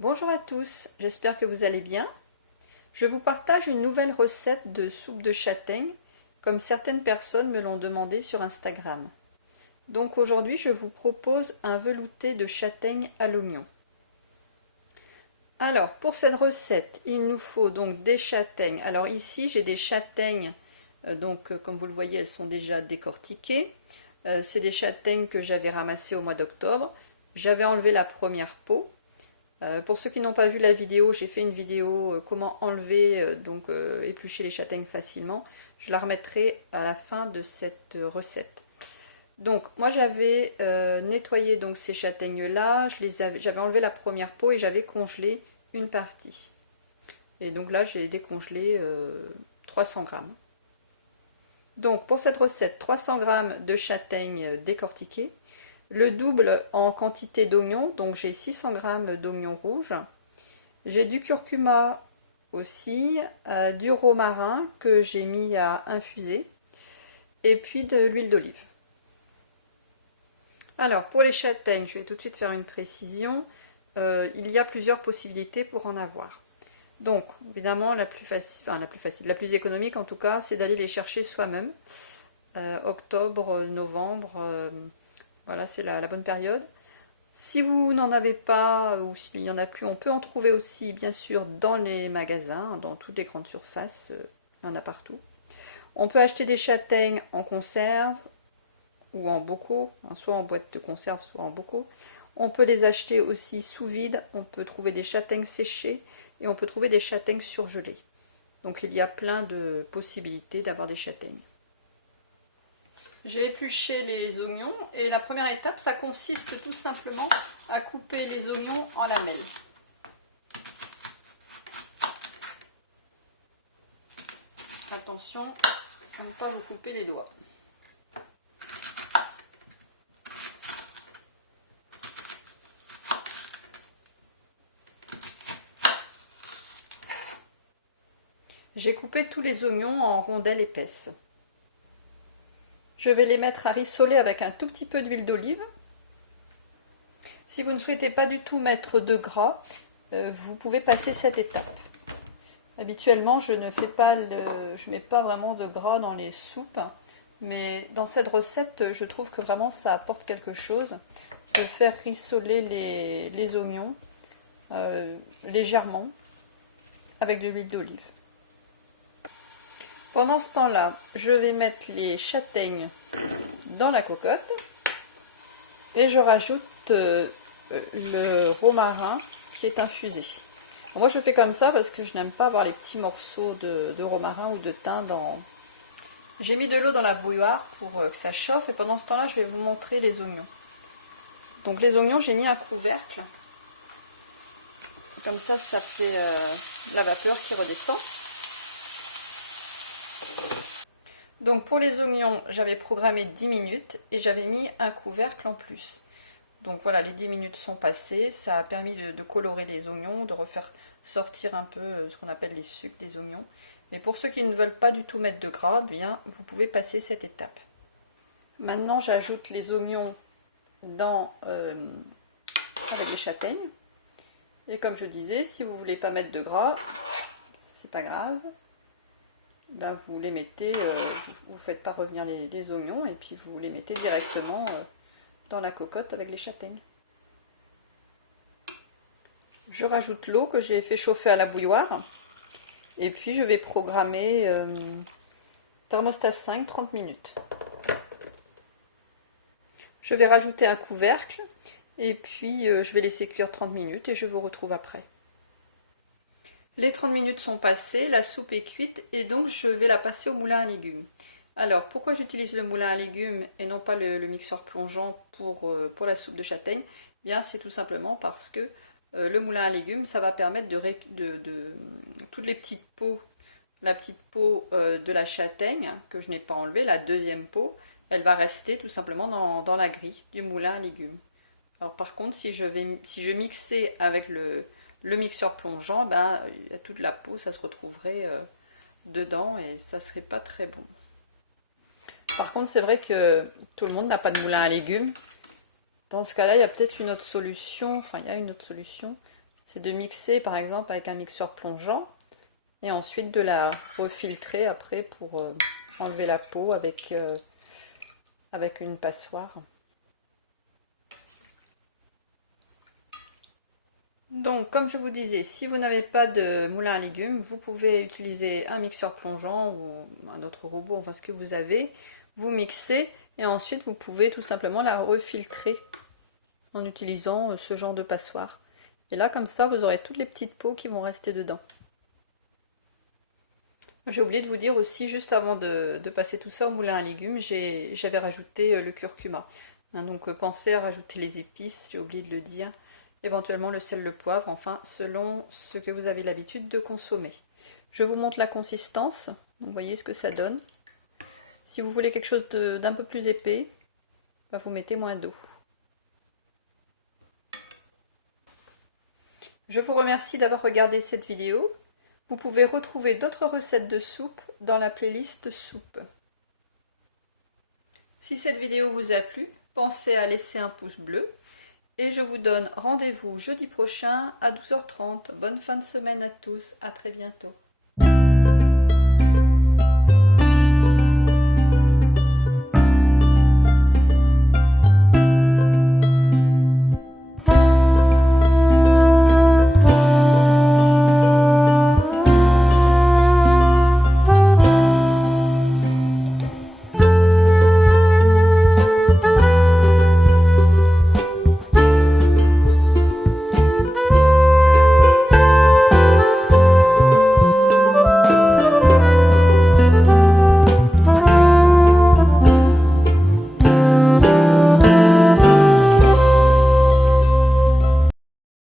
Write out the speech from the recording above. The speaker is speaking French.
Bonjour à tous, j'espère que vous allez bien. Je vous partage une nouvelle recette de soupe de châtaigne, comme certaines personnes me l'ont demandé sur Instagram. Donc aujourd'hui, je vous propose un velouté de châtaigne à l'oignon. Alors, pour cette recette, il nous faut donc des châtaignes. Alors ici, j'ai des châtaignes, comme vous le voyez, elles sont déjà décortiquées. C'est des châtaignes que j'avais ramassées au mois d'octobre. J'avais enlevé la première peau. Pour ceux qui n'ont pas vu la vidéo, j'ai fait une vidéo comment enlever, éplucher les châtaignes facilement. Je la remettrai à la fin de cette recette. Donc moi j'avais nettoyé donc ces châtaignes là, j'avais enlevé la première peau et j'avais congelé une partie. Et donc là j'ai décongelé 300 grammes. Donc pour cette recette, 300 grammes de châtaignes décortiquées, le double en quantité d'oignons, donc j'ai 600 g d'oignons rouges. J'ai du curcuma aussi, du romarin que j'ai mis à infuser, et puis de l'huile d'olive. Alors pour les châtaignes, je vais tout de suite faire une précision. Il y a plusieurs possibilités pour en avoir. Donc évidemment la plus facile, la plus économique en tout cas, c'est d'aller les chercher soi-même. Octobre, novembre. Voilà, c'est la bonne période. Si vous n'en avez pas ou s'il n'y en a plus, on peut en trouver aussi bien sûr dans les magasins, dans toutes les grandes surfaces, il y en a partout. On peut acheter des châtaignes en conserve ou en bocaux, soit en boîte de conserve, soit en bocaux. On peut les acheter aussi sous vide, on peut trouver des châtaignes séchées et on peut trouver des châtaignes surgelées. Donc il y a plein de possibilités d'avoir des châtaignes. J'ai épluché les oignons et la première étape, ça consiste tout simplement à couper les oignons en lamelles. Attention à ne pas vous couper les doigts. J'ai coupé tous les oignons en rondelles épaisses. Je vais les mettre à rissoler avec un tout petit peu d'huile d'olive. Si vous ne souhaitez pas du tout mettre de gras, vous pouvez passer cette étape. Habituellement, je ne mets pas vraiment de gras dans les soupes, mais dans cette recette, je trouve que vraiment ça apporte quelque chose de faire rissoler les oignons légèrement avec de l'huile d'olive. Pendant ce temps-là, je vais mettre les châtaignes dans la cocotte et je rajoute le romarin qui est infusé. Moi je fais comme ça parce que je n'aime pas avoir les petits morceaux de romarin ou de thym dans... J'ai mis de l'eau dans la bouilloire pour que ça chauffe et pendant ce temps-là je vais vous montrer les oignons. Donc les oignons, j'ai mis un couvercle. Comme ça fait la vapeur qui redescend. Donc pour les oignons, j'avais programmé 10 minutes et j'avais mis un couvercle en plus. Donc voilà, les 10 minutes sont passées, ça a permis de colorer les oignons, de refaire sortir un peu ce qu'on appelle les sucs des oignons. Mais pour ceux qui ne veulent pas du tout mettre de gras, bien vous pouvez passer cette étape. Maintenant j'ajoute les oignons avec les châtaignes. Et comme je disais, si vous ne voulez pas mettre de gras, c'est pas grave. Ben vous les mettez, vous ne faites pas revenir les oignons et puis vous les mettez directement dans la cocotte avec les châtaignes. Je rajoute l'eau que j'ai fait chauffer à la bouilloire et puis je vais programmer thermostat 5, 30 minutes. Je vais rajouter un couvercle et puis je vais laisser cuire 30 minutes et je vous retrouve après. Les 30 minutes sont passées, la soupe est cuite et donc je vais la passer au moulin à légumes. Alors pourquoi j'utilise le moulin à légumes et non pas le mixeur plongeant pour la soupe de châtaigne? Bien c'est tout simplement parce que le moulin à légumes ça va permettre de toutes les petites peaux, la petite peau de la châtaigne que je n'ai pas enlevée, la deuxième peau, elle va rester tout simplement dans la grille du moulin à légumes. Alors par contre si je mixais avec le mixeur plongeant, ben, toute la peau, ça se retrouverait dedans et ça serait pas très bon. Par contre, c'est vrai que tout le monde n'a pas de moulin à légumes. Dans ce cas-là, il y a peut-être une autre solution. Enfin, il y a une autre solution. c'est de mixer par exemple avec un mixeur plongeant et ensuite de la refiltrer après pour enlever la peau avec une passoire. Donc, comme je vous disais, si vous n'avez pas de moulin à légumes, vous pouvez utiliser un mixeur plongeant ou un autre robot, enfin ce que vous avez. Vous mixez et ensuite vous pouvez tout simplement la refiltrer en utilisant ce genre de passoire. Et là, comme ça, vous aurez toutes les petites peaux qui vont rester dedans. J'ai oublié de vous dire aussi, juste avant de passer tout ça au moulin à légumes, j'avais rajouté le curcuma. Donc pensez à rajouter les épices, j'ai oublié de le dire. Éventuellement le sel, le poivre, enfin selon ce que vous avez l'habitude de consommer. Je vous montre la consistance, donc vous voyez ce que ça donne. Si vous voulez quelque chose d'un peu plus épais, bah vous mettez moins d'eau. Je vous remercie d'avoir regardé cette vidéo. Vous pouvez retrouver d'autres recettes de soupe dans la playlist soupe. Si cette vidéo vous a plu, pensez à laisser un pouce bleu. Et je vous donne rendez-vous jeudi prochain à 12h30. Bonne fin de semaine à tous, à très bientôt.